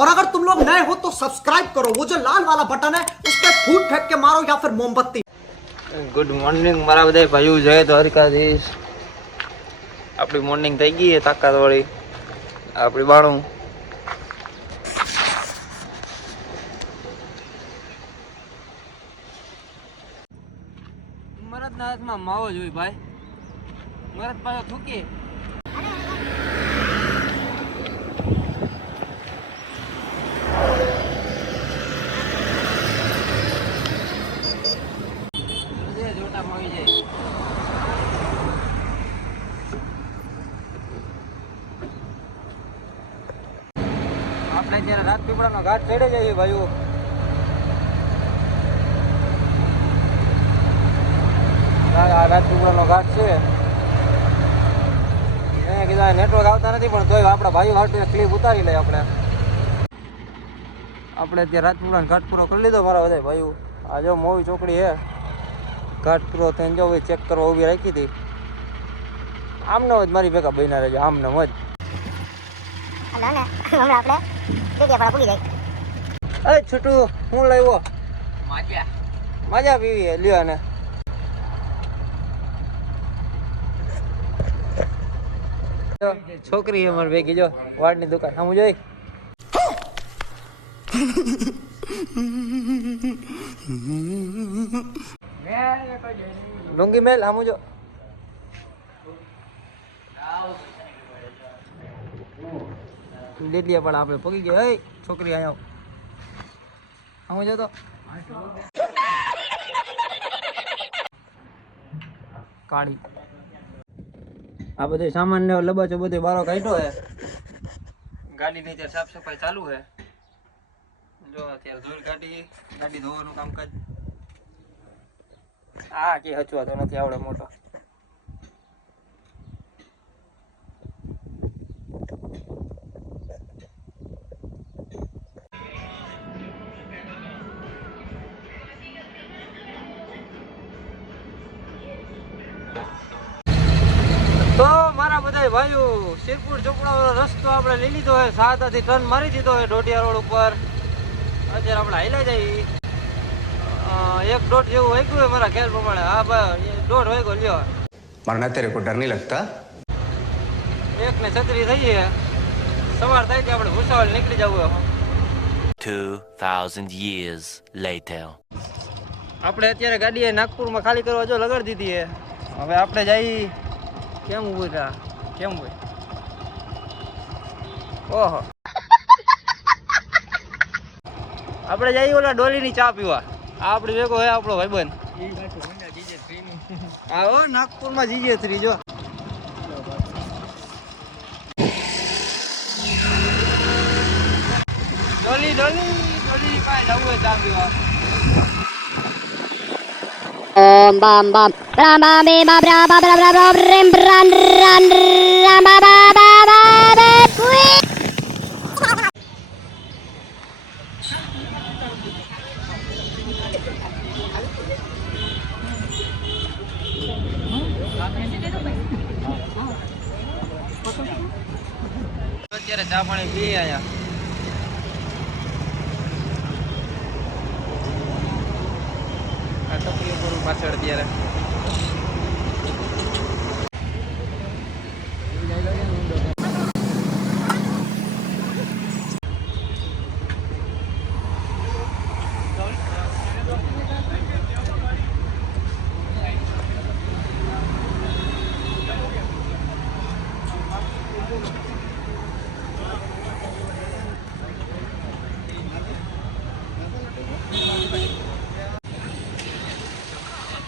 और अगर तुम लोग नए हो तो सब्सक्राइब करो, वो जो लाल वाला बटन है उस पर फूट फेंक के मारो या फिर मोमबत्ती। गुड मॉर्निंग मारा बधाई भाईओ, जय द्वारिकाधीश। अपनी मॉर्निंग થઈ ગઈ है તાકાત વાળી આપણી બાણું મરદના હાથમાં માવો જ હોય ભાઈ, મરદ પાછો થૂકે જોટા મળી જાય। આપણે ત્યારે રાજપીપળાનો ઘાટ ચડે જઈએ ભાઈઓ। આ રાજપીપળાનો ઘાટ છે। મેં કીધું નેટવર્ક આવતા નથી પણ તોય આપણા ભાઈઓ માટે ક્લિપ ઉતારી લઈએ આપણે અત્યારે રાજપીપળાનો ઘાટ પૂરો કરી લીધો મારા બધા ભાઈઓ। આ જો મોવી ચોકડી છે, ઘાટ પૂરો થઈને જો ચેક કરવા ઊભી રાખી હતી। આમને જ મારી ભેગા બન્યા રહેજો, આમને જ। છૂટું હું લાવ્યો મજા પીવી લ્યો ને છોકરી અમારી ભેગી જો વાડની દુકાન હું જોઈ લુંગી મેલ આમ જો લીધી પણ આપણે પગી ગયા। એ છોકરી અહીંયા હું જતો કાળી આ બધો સામાન ને લબાચો બધો બારો કાઢ્યો હે। ગાડીની અત્યારે સાફ સફાઈ ચાલુ હે। જો અત્યારે ધૂળ કાઢી ગાડી ધોવાનું કામકાજ। આ કે હચવાતો નથી આવડે મોટો। તો મારા બધા ભાઈઓ શિરપુર ચોપડા રસ્તો આપણે લઈ લીધો હોય, 7 થી ટર્ન મારી દીધો હોય ઢોટિયા રોડ ઉપર। અત્યારે આપણે હાલ્યા જઈએ 1.5 જેવું વાગ્યું હોય મારા ખ્યાલ પ્રમાણે। હા ભાઈ 1.5 વાગ્યો લ્યો। मरना तेरे को डर नहीं लगता? 1:36 થઈ છે, સવાર થાય ત્યાં આપણે ભૂસાવળ નીકળી જવું। 2000 years later આપણે અત્યારે ગાડી નાગપુરમાં ખાલી કરવા જો લગાડી દીધી છે। હવે આપણે જઈ કેમ ઉભું રહ્યા કેમ હોય ઓહો આપણે જઈએ ઓલા ડોલીની ચા પીવા। આ આપણી ભેગો હે આપણો ભાઈબંધ। હા હો નાગપુરમાં જીજે 3 જો ડોલી ડોલી ડોલી પાસે જવું હોય ચા પીવા। Om bam bam ram bam be bam ram bam ram ram ram ram ram ram ba ba ba ba ba kui અત્યારે ચા પાણી પી આયા। આ ટપરી ઉપર પાછળ અત્યારે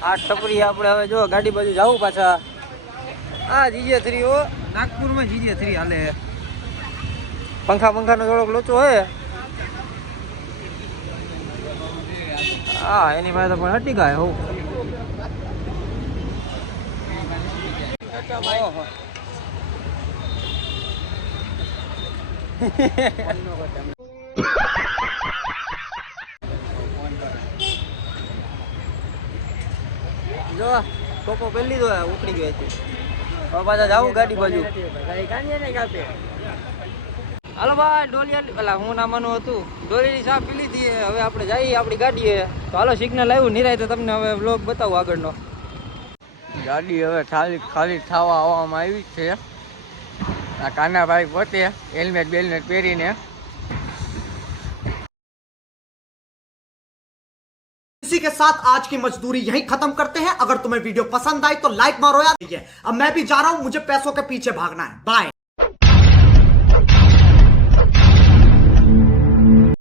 આ ટપરી આપણે હવે જો ગાડી બાજુ જવું પાછા। આ જીજે 3 હો નાગપુરમાં જીજે 3 હાલે। પંખાનો થોડોક લોચો હોય। હા એની પાસે પણ હટી ગયા હો। જો કોકો પેલી દો ઉપડી ગયો છે। હવે પાછા જાવું ગાડી બાજુ। હાલો ભાઈ ડોલિયા પેલા હું ના માનું હતું ડોલીની ચા પી લીધી હવે આપણે જઈએ આપણી ગાડીએ તો હાલો સિગ્નલ આવ્યું નિરાય તો તમને હવે વ્લોગ બતાવું આગળનો ગાડી હવે ખાલી થવા આવવામાં આવી છે આ કાનાભાઈ પોતે હેલ્મેટ બેલ્મેટ પહેરીને इसी के साथ आज की मजदूरी यहीं खत्म करते हैं। अगर तुम्हें वीडियो पसंद आई तो लाइक मारो यार। अब मैं भी जा रहा हूं, मुझे पैसों के पीछे भागना है। बाय।